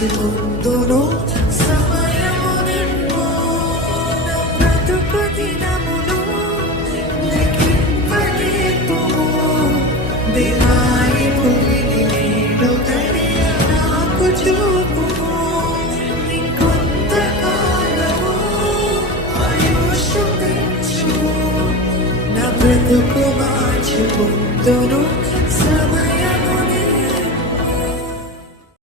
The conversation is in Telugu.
మార్చుకుందును సమయము నిన్ను నా బ్రతుకు దినములు లెక్కింపలేకుము దివాయి భూమిని నేడు గడియ నాకు చూపుము ఇంకొంతకాలము ఆయుష్షు పెంచు నా బ్రతుకు మార్చుకుందును